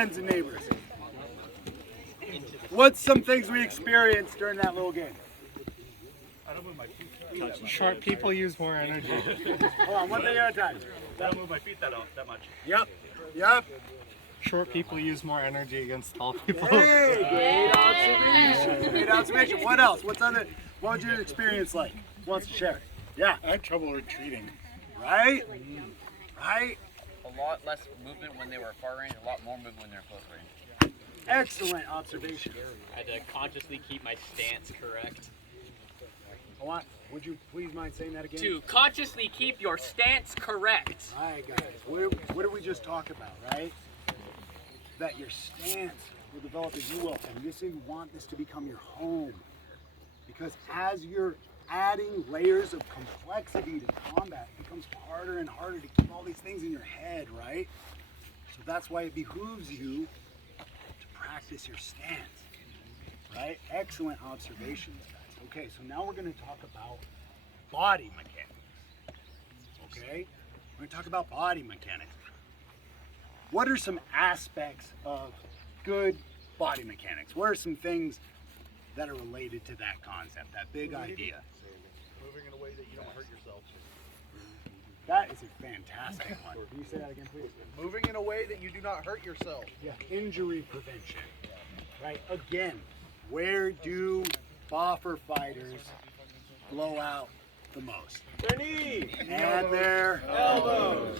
Friends and neighbors. What's some things we experienced during that little game? Short people use more energy. Hold on, one thing at a time. I don't move my feet that much. Yep. Short people use more energy against tall people. Hey, great observation. What else? What was your experience like? Who wants to share? Yeah. I had trouble retreating. Right? Right? A lot less movement when they were far range, a lot more movement when they're close range. Excellent observation. I had to consciously keep my stance correct. Would you please mind saying that again? To consciously keep your stance correct. All right, guys. What did we just talk about, right? That your stance will develop as you will, and you want this to become your home. Because as you're adding layers of complexity to combat, it becomes harder and harder to keep all these things in your head, right? So that's why it behooves you to practice your stance, right? Excellent observations, guys. Okay, so now we're going to talk about body mechanics. Okay? We're going to talk about body mechanics. What are some aspects of good body mechanics? What are some things that are related to that concept, that big idea? Moving in a way that you don't hurt yourself. That is a fantastic one. Can you say that again, please? Moving in a way that you do not hurt yourself. Yeah, injury prevention. Right? Again, where do boffer fighters blow out the most? Their knees. And their Elbows.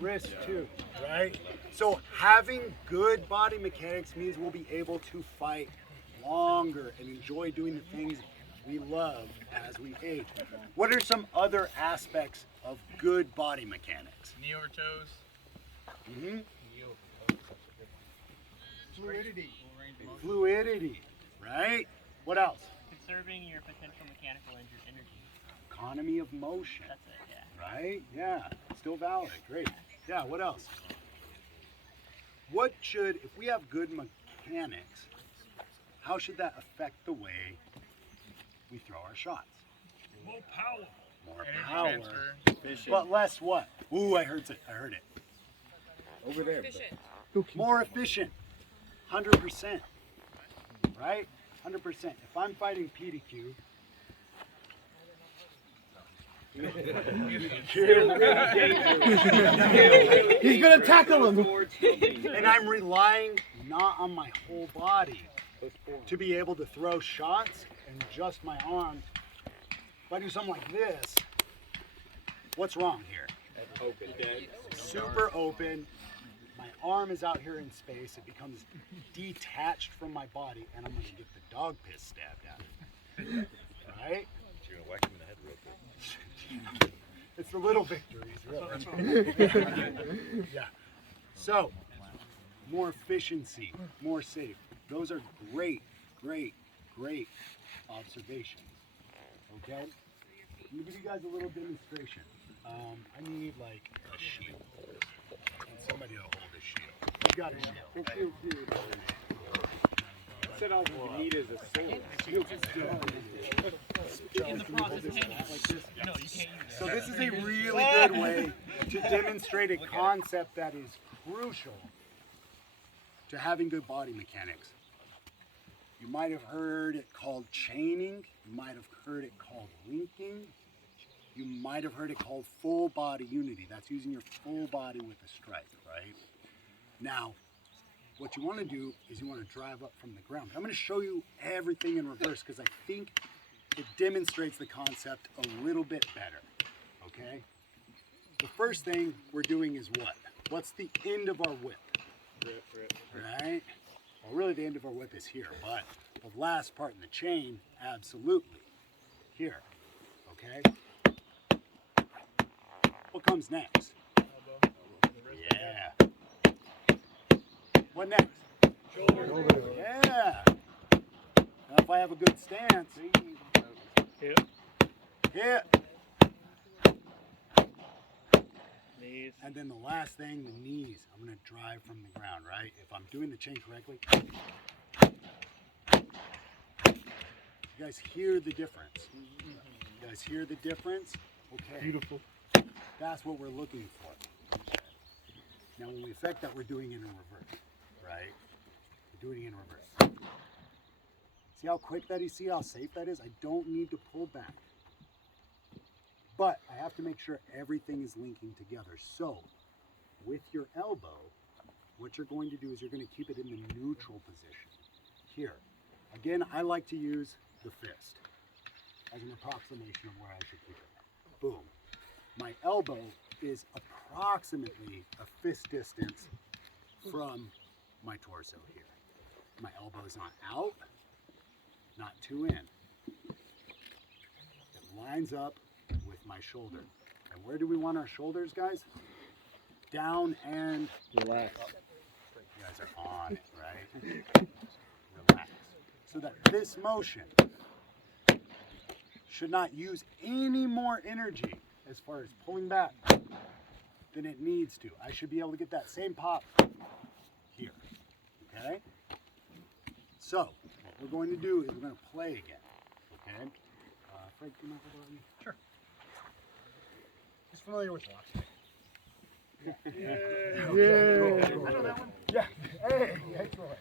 Wrist too, right? So having good body mechanics means we'll be able to fight longer and enjoy doing the things we love as we age. What are some other aspects of good body mechanics? Knee over toes. Mm-hmm. Fluidity. Fluidity, right? What else? Conserving your potential mechanical energy. Economy of motion. That's it, yeah. Right? Yeah. Still valid. Great. Yeah, what else? If we have good mechanics, how should that affect the way we throw our shots? More power. More Energy power. transfer. But less what? Ooh, I heard it. Over there. More efficient. 100%. Right? 100%. If I'm fighting PDQ, He's gonna tackle him. and I'm relying not on my whole body to be able to throw shots and just my arm. If I do something like this, what's wrong here? Super open. My arm is out here in space. It becomes detached from my body, and I'm going to get the dog piss stabbed out of it. Right? You're going to whack him in the head real quick. It's the little victories, really. Yeah. So, more efficiency, more safe. Those are great observations. Okay? I'm going to give you guys a little demonstration. I need like a shield. And somebody to hold a shield. You got a shield. I said all we need is a sword. In the process of hanging. No, you can't use it. So this is a really good way to demonstrate a concept that is crucial to having good body mechanics. You might have heard it called chaining. You might have heard it called linking. You might have heard it called full body unity. That's using your full body with a strike, right? Now, what you want to do is you want to drive up from the ground. I'm going to show you everything in reverse because I think it demonstrates the concept a little bit better, okay? The first thing we're doing is what? What's the end of our whip? Right? Well, really the end of our whip is here, but the last part in the chain, absolutely here, okay? What comes next? Yeah. What next? Shoulder. Yeah. Now if I have a good stance, hit. Knees. And then the last thing, the knees. I'm going to drive from the ground, right? If I'm doing the chain correctly. You guys hear the difference? You guys hear the difference? Okay. Beautiful. That's what we're looking for. Now when we affect that, we're doing it in reverse, right? We're doing it in reverse. See how quick that is? See how safe that is? I don't need to pull back. But I have to make sure everything is linking together. So with your elbow, what you're going to do is you're going to keep it in the neutral position. Here. Again, I like to use the fist as an approximation of where I should keep it. Boom. My elbow is approximately a fist distance from my torso here. My elbow is not out, not too in. It lines up with my shoulder. And where do we want our shoulders, guys? Down and Relax. up. You guys are on it, right? Relax. So that this motion should not use any more energy as far as pulling back than it needs to. I should be able to get that same pop here, okay? So, what we're going to do is we're going to play again, okay? Frank, do you mind if I borrow you? Sure. He's familiar with boxing. Yeah. I know that one. Yeah. Hey, excellent.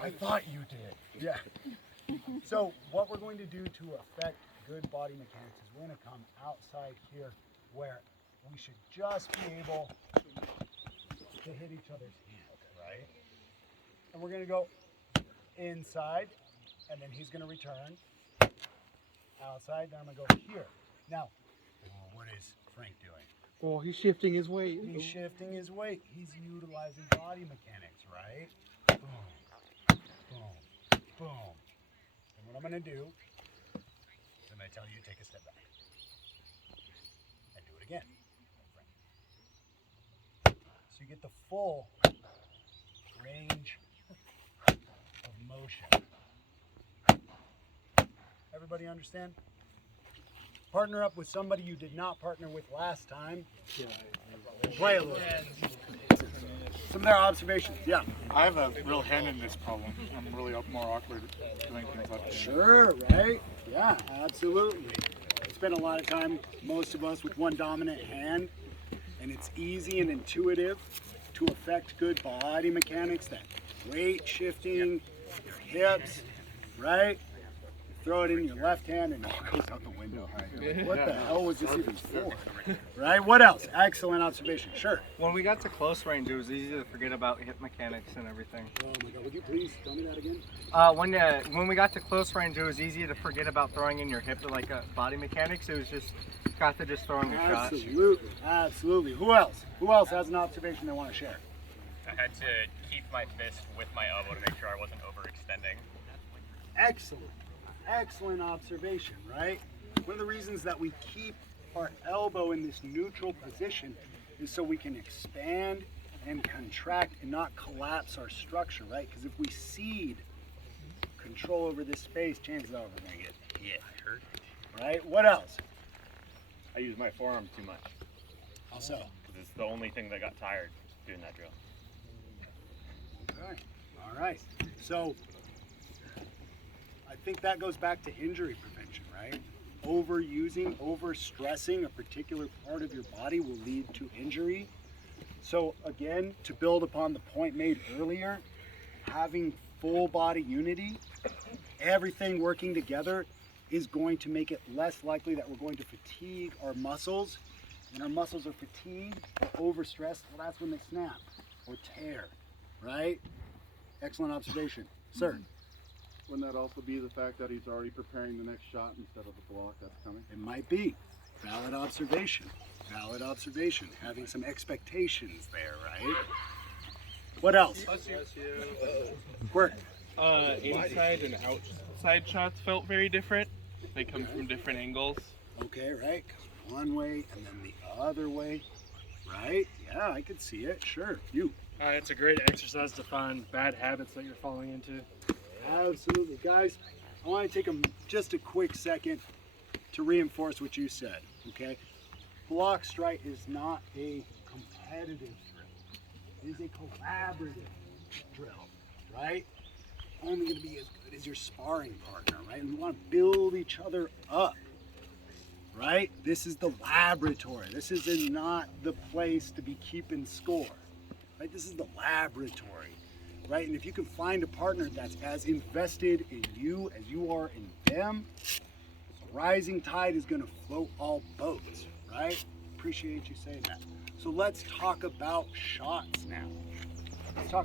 I thought you did. Yeah. So what we're going to do to affect good body mechanics is we're going to come outside here where we should just be able to hit each other's hands, right? And we're going to go inside, and then he's going to return outside. Then I'm going to go here. Now, what is Frank doing? Oh, he's shifting his weight. He's shifting his weight. He's utilizing body mechanics, right? Boom, boom, boom. And what I'm going to do is I'm going to tell you to take a step back. And do it again. So you get the full range of motion. Everybody understand? Partner up with somebody you did not partner with last time. Play a little. Some of their observations, yeah. I have a real hand in this problem. I'm really more awkward doing things like that. Sure, right? Yeah, absolutely. I spend a lot of time, most of us, with one dominant hand, and it's easy and intuitive to affect good body mechanics, that weight shifting, your hips, right? Throw it in your left hand and it goes out the window. You're like, what the hell was this even for? Right? What else? Excellent observation. Sure. When we got to close range, it was easy to forget about hip mechanics and everything. Oh my God, would you please tell me that again? When we got to close range, it was easy to forget about throwing in your hip, like body mechanics. It was just got to just throwing your shot. Absolutely, absolutely. Who else? Who else has an observation they want to share? I had to keep my fist with my elbow to make sure I wasn't overextending. Excellent. Excellent observation, right? One of the reasons that we keep our elbow in this neutral position is so we can expand and contract and not collapse our structure, right? Because if we cede control over this space, chances are we're going to get hit. Right? What else? I use my forearm too much. How so? Because it's the only thing that got tired doing that drill. Okay. All right. So I think that goes back to injury prevention, right? Overusing, overstressing a particular part of your body will lead to injury. So again, to build upon the point made earlier, having full body unity, everything working together is going to make it less likely that we're going to fatigue our muscles. When our muscles are fatigued or overstressed, well, that's when they snap or tear, right? Excellent observation. Sir? Wouldn't that also be the fact that he's already preparing the next shot instead of the block that's coming? It might be. Valid observation. Valid observation. Having some expectations there, right? What else? Quirk. Inside and outside shots felt very different. They come from different angles. Okay, right. One way and then the other way. Right? Yeah, I could see it. Sure. You. It's a great exercise to find bad habits that you're falling into. Absolutely. Guys, I want to take just a quick second to reinforce what you said, okay? Block strike is not a competitive drill. It is a collaborative drill, right? Only going to be as good as your sparring partner, right? And we want to build each other up, right? This is the laboratory. This is not the place to be keeping score, right? This is the laboratory, right? And if you can find a partner that's as invested in you as you are in them, a rising tide is gonna float all boats, right? Appreciate you saying that. So let's talk about shots now. Let's talk